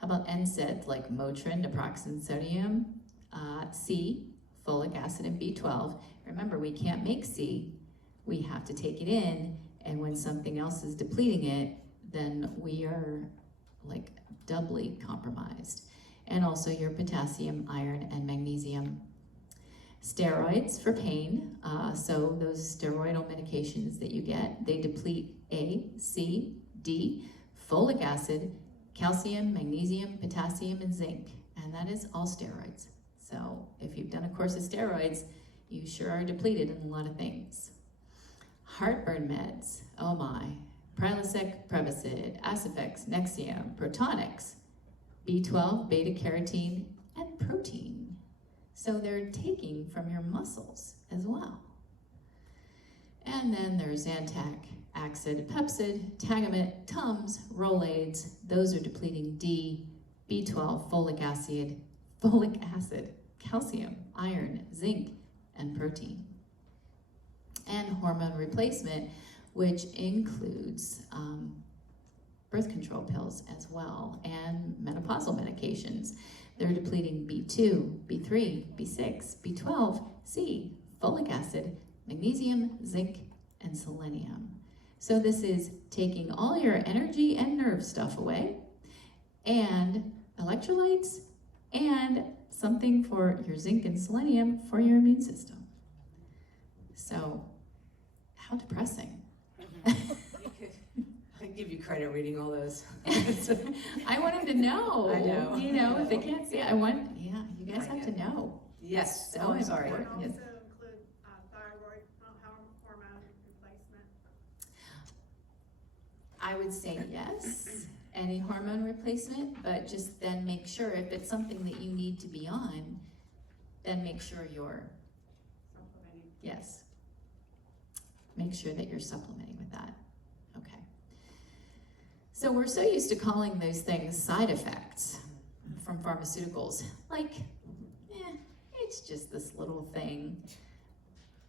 How about NSAIDs like Motrin, naproxen sodium, C, folic acid, and B12. Remember, we can't make C. We have to take it in, and when something else is depleting it, then we are like doubly compromised. And also your potassium, iron, and magnesium. Steroids for pain, so those steroidal medications that you get, they deplete A, C, D, folic acid, calcium, magnesium, potassium, and zinc, and that is all steroids. So if you've done a course of steroids, you sure are depleted in a lot of things. Heartburn meds, oh my, Prilosec, Prevacid, Acifex, Nexium, Protonix, B12, beta-carotene, and protein. So they're taking from your muscles as well. And then there's Zantac, Axid, Pepcid, Tagamet, Tums, Rolaids. Those are depleting D, B12, folic acid, calcium, iron, zinc, and protein. And hormone replacement, which includes birth control pills as well, and menopausal medications. They're depleting B2, B3, B6, B12, C, folic acid, magnesium, zinc, and selenium. So this is taking all your energy and nerve stuff away, and electrolytes, and something for your zinc and selenium for your immune system. So, how depressing. I give you credit reading all those. I want them to know. I know. You know, if they can't see it, you guys have to know. Yes, So oh, I'm sorry. important. And Yes. also include thyroid hormone replacement. I would say yes, any hormone replacement, but just then make sure if it's something that you need to be on, then make sure you're, Supplementing. yes. Make sure that you're supplementing with that. Okay. So we're so used to calling those things side effects from pharmaceuticals, like, it's just this little thing.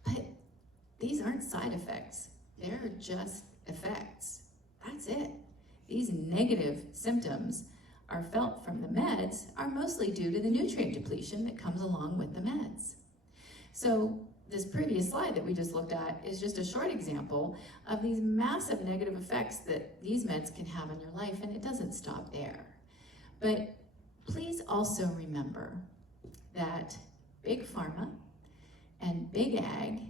But these aren't side effects. They're just effects. That's it. These negative symptoms are felt from the meds are mostly due to the nutrient depletion that comes along with the meds. So this previous slide that we just looked at is just a short example of these massive negative effects that these meds can have on your life, and it doesn't stop there. But please also remember that Big Pharma and Big Ag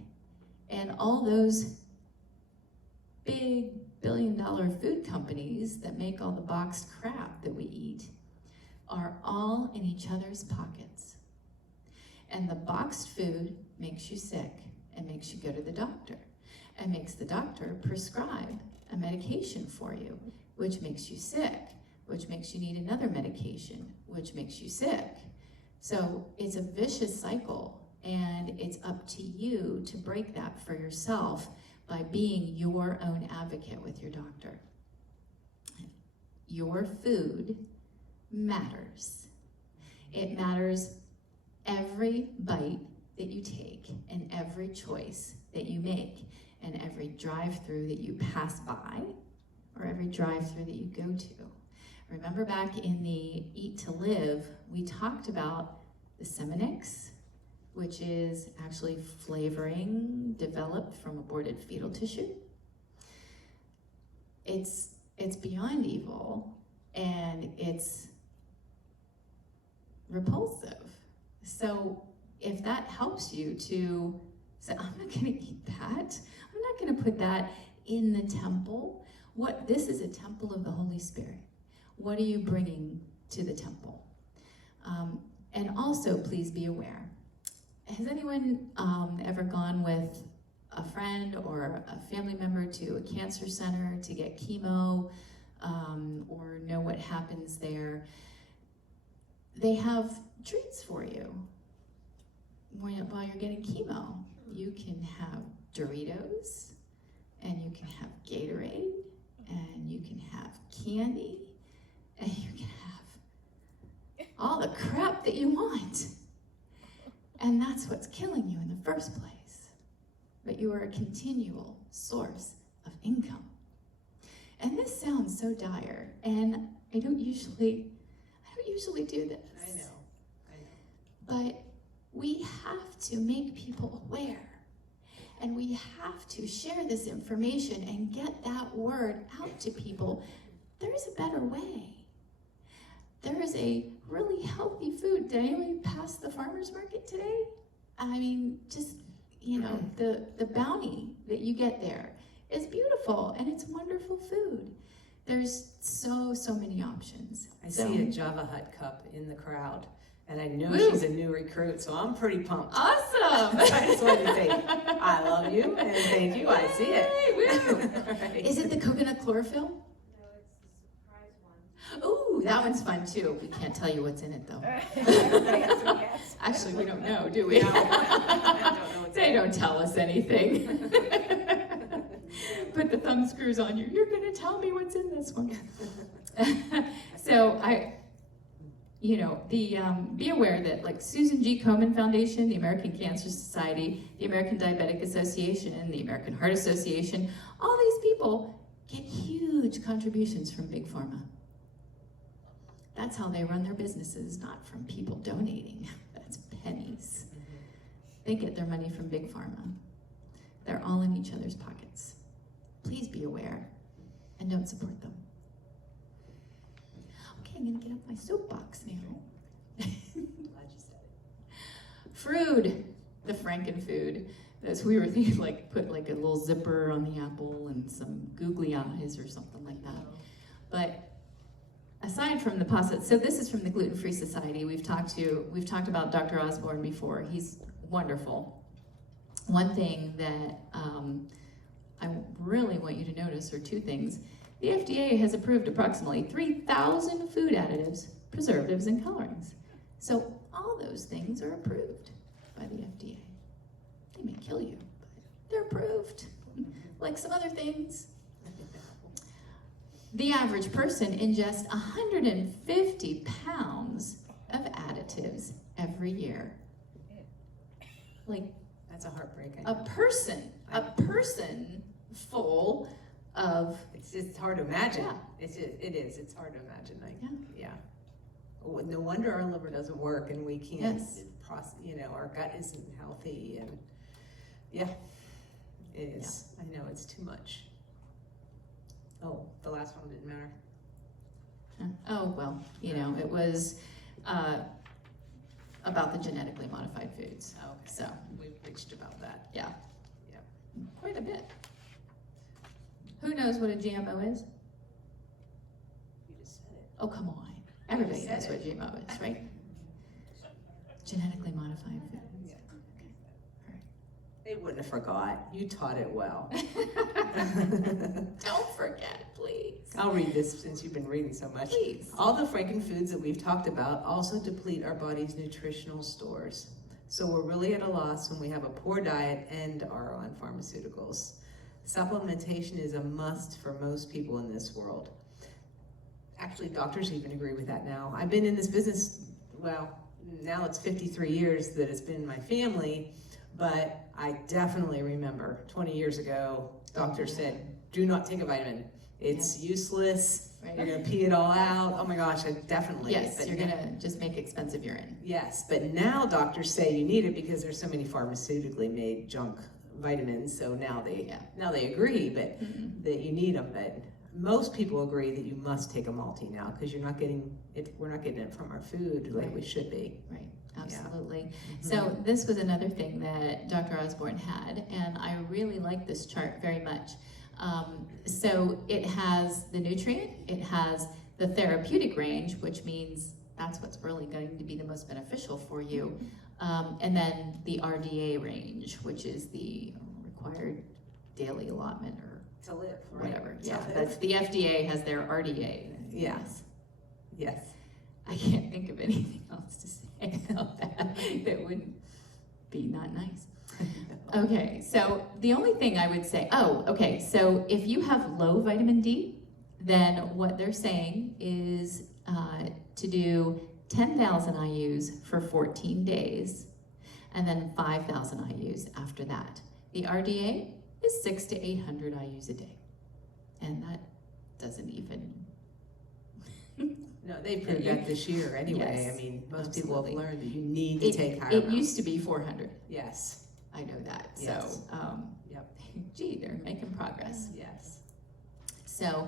And all those big billion-dollar food companies that make all the boxed crap that we eat are all in each other's pockets. And the boxed food makes you sick and makes you go to the doctor and makes the doctor prescribe a medication for you, which makes you sick, which makes you need another medication, which makes you sick. So it's a vicious cycle, and it's up to you to break that for yourself by being your own advocate with your doctor. Your food matters. It matters every bite that you take, and every choice that you make, and every drive-through that you pass by, or every drive-through that you go to. Remember back in the Eat to Live, we talked about the Seminix, which is actually flavoring developed from aborted fetal tissue. It's beyond evil, and it's repulsive. So if that helps you to say, I'm not gonna eat that, I'm not gonna put that in the temple. This is a temple of the Holy Spirit. What are you bringing to the temple? And also, please be aware. Has anyone ever gone with a friend or a family member to a cancer center to get chemo, or know what happens there? They have treats for you while you're getting chemo. You can have Doritos, and you can have Gatorade, and you can have candy, and you can have all the crap that you want. And that's what's killing you in the first place. But you are a continual source of income. And this sounds so dire, and I don't usually do this. I know. But we have to make people aware. And we have to share this information and get that word out to people. There is a better way. There is a really healthy food. Did anyone pass the farmer's market today? I mean, just, the bounty that you get there is beautiful, and it's wonderful food. There's so many options. I see a Java Hut cup in the crowd, and I know Woo. she's a new recruit, so I'm pretty pumped. Awesome! I just wanted to say, I love you, and thank you, I see it. Yay, woo. Right. Is it the coconut chlorophyll? No, it's the surprise one. Ooh, that one's fun too. We can't tell you what's in it though. Everybody answered yes. Actually, we don't know, do we? No. I don't know what's They don't tell us anything. Put the thumb screws on you. You're gonna tell me what's in this one. So be aware that like Susan G. Komen Foundation, the American Cancer Society, the American Diabetic Association, the American Heart Association, all these people get huge contributions from Big Pharma. That's how they run their businesses, not from people donating. That's pennies. They get their money from Big Pharma. They're all in each other's pockets. Please be aware and don't support them. Okay, I'm gonna get off my soapbox now. Glad you said it. Frood, the Frankenfood. That's we were thinking like put like a little zipper on the apple and some googly eyes or something like that. But aside from the pasta, so this is from the Gluten-Free Society. We've talked about Dr. Osborne before. He's wonderful. One thing that I really want you to notice are two things. The FDA has approved approximately 3,000 food additives, preservatives, and colorings. So all those things are approved by the FDA. They may kill you, but they're approved, like some other things. The average person ingests 150 pounds of additives every year. Like That's a heartbreak. a person full of, It's hard to imagine. Yeah. It is. It's hard to imagine. Yeah. Well, no wonder our liver doesn't work, and we can't. Yes. Our gut isn't healthy, and yeah, it is. I know it's too much. Oh, the last one didn't matter. oh, well, it was about the genetically modified foods. Oh, okay. So, We preached about that. yeah. Yeah. quite a bit. Who knows what a GMO is? You just said it. Oh, come on. Everybody said knows it. what GMO is, right? Genetically modified food. They wouldn't have forgot. You taught it well. Don't forget, please. I'll read this since you've been reading so much. Please. All the Frankenfoods that we've talked about also deplete our body's nutritional stores. So we're really at a loss when we have a poor diet and are on pharmaceuticals. Supplementation is a must for most people in this world. Actually, doctors even agree with that now. I've been in this business, well, now it's 53 years that it's been in my family, but I definitely remember 20 years ago, doctors said, do not take a vitamin. It's useless. Right. You're gonna pee it all out. Oh my gosh, I definitely. Yes, but you're now- gonna just make expensive urine. Yes, but now doctors say you need it because there's so many pharmaceutically made junk vitamins. So now they agree, but that you need them. But most people agree that you must take a multi now because you're not getting it. We're not getting it from our food like Right. we should be. Right, absolutely. Mhm. So this was another thing that Dr. Osborne had, and I really like this chart very much. So it has the nutrient, it has the therapeutic range, which means that's what's really going to be the most beneficial for you. And then the RDA range, which is the required daily allotment or To live, right? whatever. To Yeah, live. that's the FDA has their RDA. Yes. Yes. I can't think of anything else to say about that that would be not nice. Okay, so the only thing I would say, so if you have low vitamin D, then what they're saying is to do 10,000 IUs for 14 days, and then 5,000 IUs after that. The RDA is 600 to 800 IUs a day, and that doesn't even. No, they proved that this year anyway. Yes, I mean, most people have absolutely. learned that you need to take higher It amounts. used to be 400. Yes. I know that. Yes. So, Yep. gee, they're making progress. Yes. So,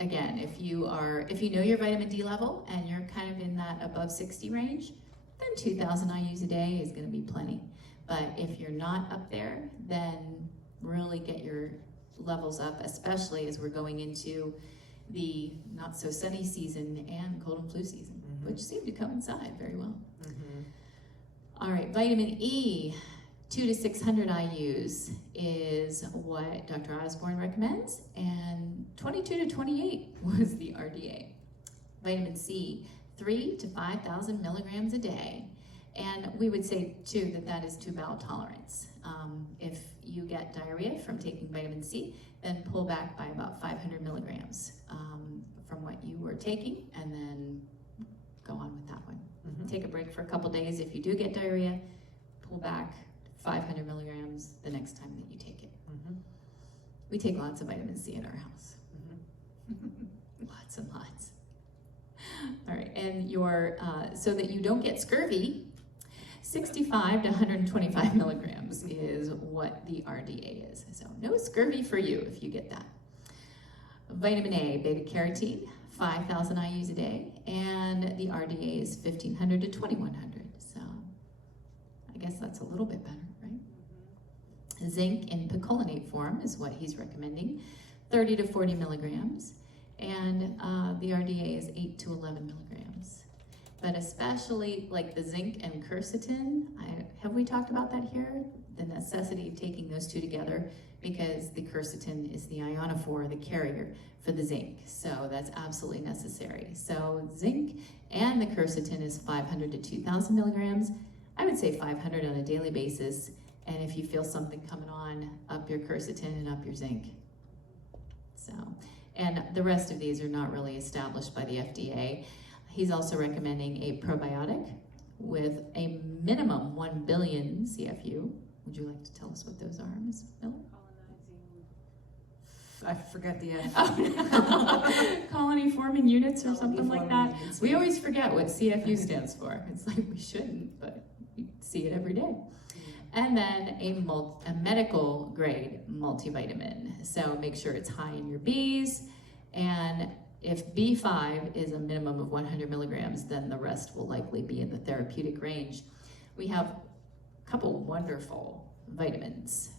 again, if you know your vitamin D level and you're kind of in that above 60 range, then 2,000 IUs a day is going to be plenty. But if you're not up there, then really get your levels up, especially as we're going into the not so sunny season and cold and flu season, which seem to coincide very well. All right, vitamin E, 200 to 600 IUs is what Dr. Osborne recommends, and 22 to 28 was the RDA. Vitamin C, 3,000 to 5,000 milligrams a day, and we would say too that is to bowel tolerance. If you get diarrhea from taking vitamin C, then pull back by about 500 milligrams from what you were taking, and then go on with that one. Take a break for a couple days. If you do get diarrhea, pull back 500 milligrams the next time that you take it. We take lots of vitamin C in our house. Lots and lots. All right, and so that you don't get scurvy, 65 to 125 milligrams is what the RDA is. So no scurvy for you if you get that. Vitamin A, beta carotene, 5,000 IUs a day, and the RDA is 1,500 to 2,100. So I guess that's a little bit better, right? Zinc in picolinate form is what he's recommending, 30 to 40 milligrams, and the RDA is 8 to 11 milligrams. But especially like the zinc and quercetin, have we talked about that here? The necessity of taking those two together, because the quercetin is the ionophore, the carrier for the zinc. So that's absolutely necessary. So zinc and the quercetin is 500 to 2,000 milligrams. I would say 500 on a daily basis. And if you feel something coming on, up your quercetin and up your zinc. So, and the rest of these are not really established by the FDA. He's also recommending a probiotic with a minimum 1 billion CFU. Would you like to tell us what those are, Ms. Miller? I forgot the Colony forming units or something like that. Colony-forming units. We always forget what CFU stands for. It's like we shouldn't, but we see it every day. And then a medical grade multivitamin. So make sure it's high in your Bs, and if B5 is a minimum of 100 milligrams, then the rest will likely be in the therapeutic range. We have a couple wonderful vitamins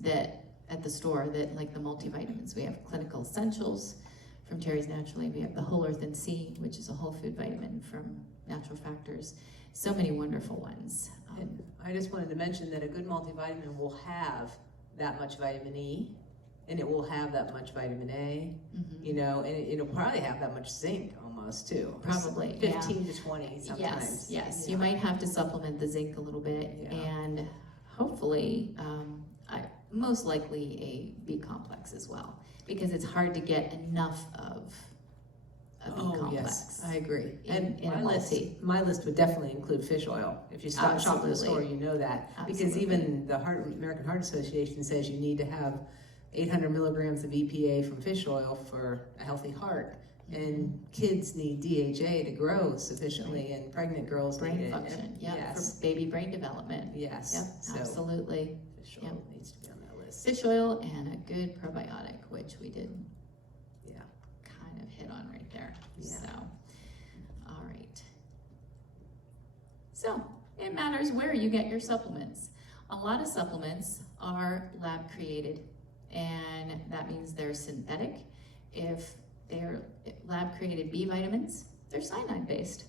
that at the store, that like the multivitamins. We have Clinical Essentials from Terry's Naturally. We have the Whole Earth and Sea, which is a whole food vitamin from Natural Factors. So many wonderful ones. And I just wanted to mention that a good multivitamin will have that much vitamin E, and it will have that much vitamin A, you know, and it'll probably have that much zinc almost too. Probably, 15 to 20 sometimes. Yes, you you know. might have to supplement the zinc a little bit, Yeah. and hopefully, most likely a B complex as well, because it's hard to get enough of a B complex. Yes, I agree. in a multi. My list would definitely include fish oil. If you shop in the store, Absolutely. you know that. Because Absolutely. even the American Heart Association says you need to have 800 milligrams of EPA from fish oil for a healthy heart. And kids need DHA to grow sufficiently, and pregnant girls need Brain it. function, yeah, Yes. for baby brain development. Yes. Yep, So absolutely. fish Yep. oil needs to be on that list. Fish oil and a good probiotic, which we did Yeah. kind of hit on right there. Yeah. So, all right. So, it matters where you get your supplements. A lot of supplements are lab created, and that means they're synthetic. If they're lab created B vitamins, they're cyanide based.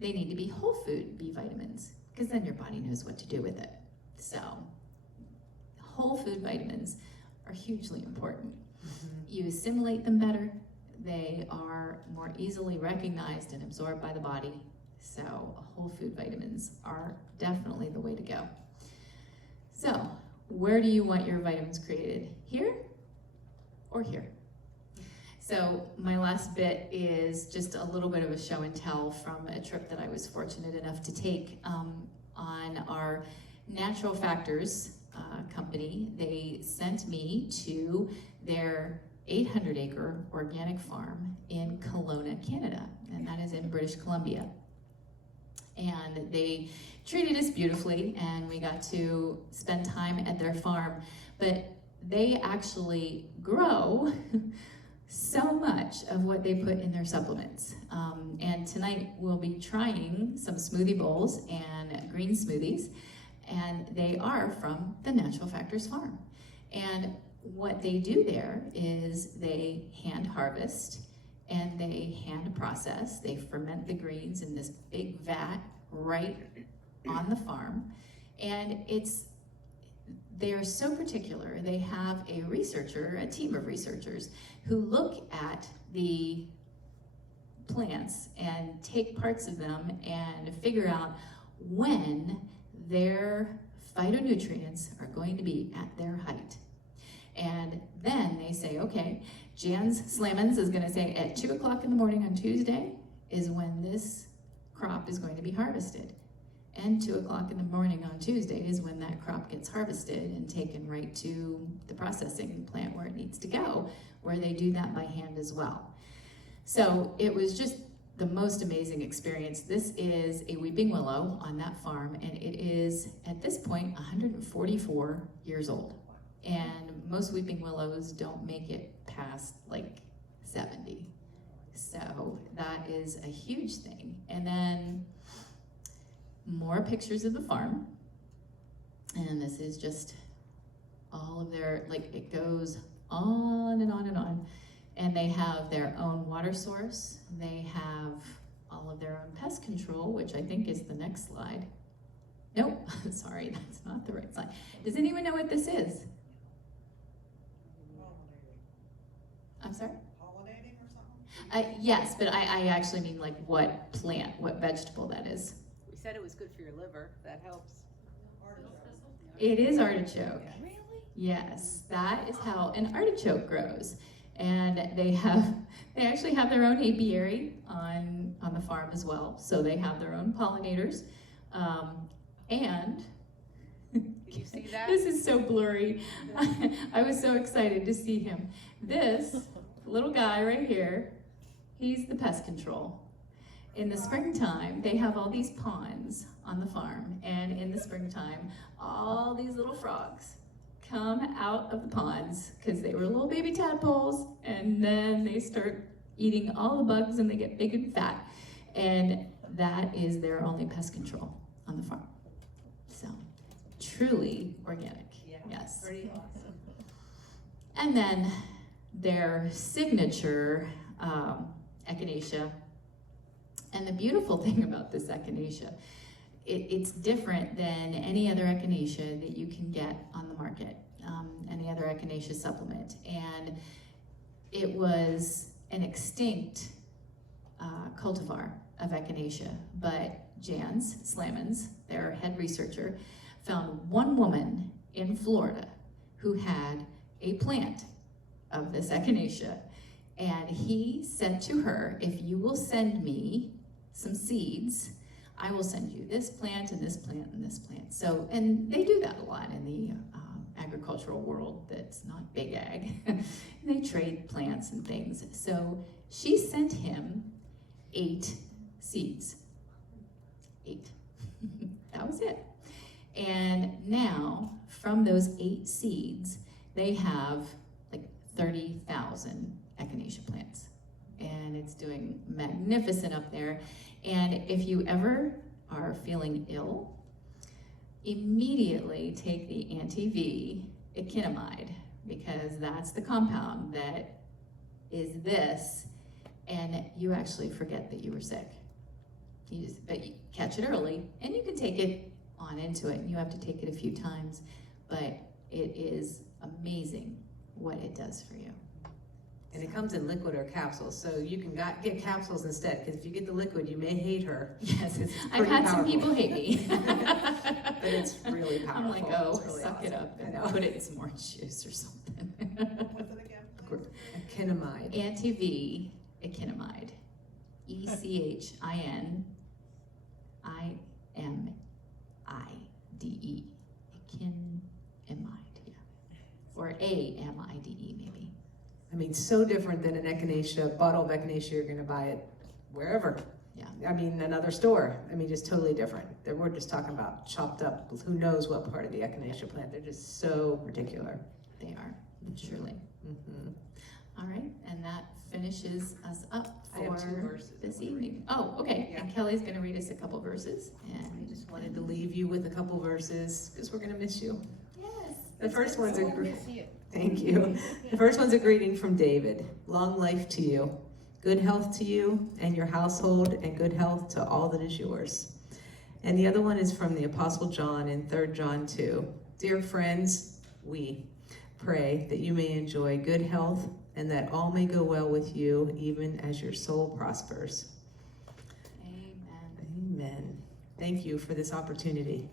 They need to be whole food B vitamins, because then your body knows what to do with it. So, whole food vitamins are hugely important. You assimilate them better, they are more easily recognized and absorbed by the body. So whole food vitamins are definitely the way to go. So where do you want your vitamins created? Here or here? So my last bit is just a little bit of a show and tell from a trip that I was fortunate enough to take on our Natural Factors company. They sent me to their 800-acre organic farm in Kelowna, Canada, and that is in British Columbia. And they treated us beautifully, and we got to spend time at their farm. But they actually grow so much of what they put in their supplements. And tonight we'll be trying some smoothie bowls and green smoothies, and they are from the Natural Factors farm. And what they do there is they hand harvest and they hand process. They ferment the greens in this big vat right on the farm. And they're so particular. They have a researcher, a team of researchers, who look at the plants and take parts of them and figure out when their phytonutrients are going to be at their height. And then they say, okay, Jan's Slammons is gonna say at 2 o'clock in the morning on Tuesday is when this crop is going to be harvested. And 2 o'clock in the morning on Tuesday is when that crop gets harvested and taken right to the processing plant where it needs to go, where they do that by hand as well. So it was just the most amazing experience. This is a weeping willow on that farm, and it is, at this point, 144 years old. And most weeping willows don't make it past like 70. So that is a huge thing. And then more pictures of the farm. And this is just all of their, like, it goes on and on and on. And they have their own water source. They have all of their own pest control, which I think is the next slide. Nope, sorry, that's not the right slide. Does anyone know what this is? I'm sorry? Pollinating or something? Yes, but I actually mean like what plant, what vegetable that is. We said it was good for your liver, that helps. It is artichoke. Really? Yes, that is how an artichoke grows. And they actually have their own apiary on the farm as well. So they have their own pollinators. And Can you see that? this is so blurry. I was so excited to see him. This little guy right here, he's the pest control. In the springtime, they have all these ponds on the farm, and in the springtime, all these little frogs come out of the ponds because they were little baby tadpoles, and then they start eating all the bugs and they get big and fat, and that is their only pest control on the farm. truly organic. Yeah. Yes. Pretty awesome. And then their signature echinacea. And the beautiful thing about this echinacea, it's different than any other echinacea that you can get on the market, any other echinacea supplement. And it was an extinct cultivar of echinacea, but Jans Slamans, their head researcher, found one woman in Florida who had a plant of this echinacea, and he said to her, if you will send me some seeds, I will send you this plant and this plant and this plant. So, and they do that a lot in the agricultural world that's not big ag. They trade plants and things. So she sent him 8 seeds. 8. That was it. And now, from those 8 seeds, they have like 30,000 echinacea plants. And it's doing magnificent up there. And if you ever are feeling ill, immediately take the anti-V echinomide, because that's the compound that is this, and you actually forget that you were sick. But you catch it early, and you can take it on into it, and you have to take it a few times, but it is amazing what it does for you. And it comes in liquid or capsules, so you can get capsules instead, because if you get the liquid, you may hate her. Yes, I've pretty had some powerful. people hate me. But it's really powerful. I'm like, oh, It's really suck it awesome. up I and know. put it in some orange juice or something. What's it again, please? Echinomide. Anti-V echinomide. ECHINIMIDE. Echinimide, yeah. Or AMIDE maybe. I mean, so different than an echinacea, bottle of echinacea you're gonna buy it wherever. Yeah. I mean, another store. I mean, just totally different. We're just talking about chopped up, who knows what part of the echinacea plant. They're just so particular. They are, truly. Mm-hmm. All right, and that finishes us up I have 2 for verses I this wanna evening. Oh, okay, Yeah. and Kelly's gonna read us a couple verses, I and just wanted to leave you with a couple verses, because we're gonna miss you. yes. The first one's a So great. miss you. Thank you. The first one's a greeting from David. Long life to you. Good health to you and your household, and good health to all that is yours. And the other one is from the Apostle John in 3 John 2. Dear friends, we pray that you may enjoy good health and that all may go well with you, even as your soul prospers. Amen. Amen. Thank you for this opportunity.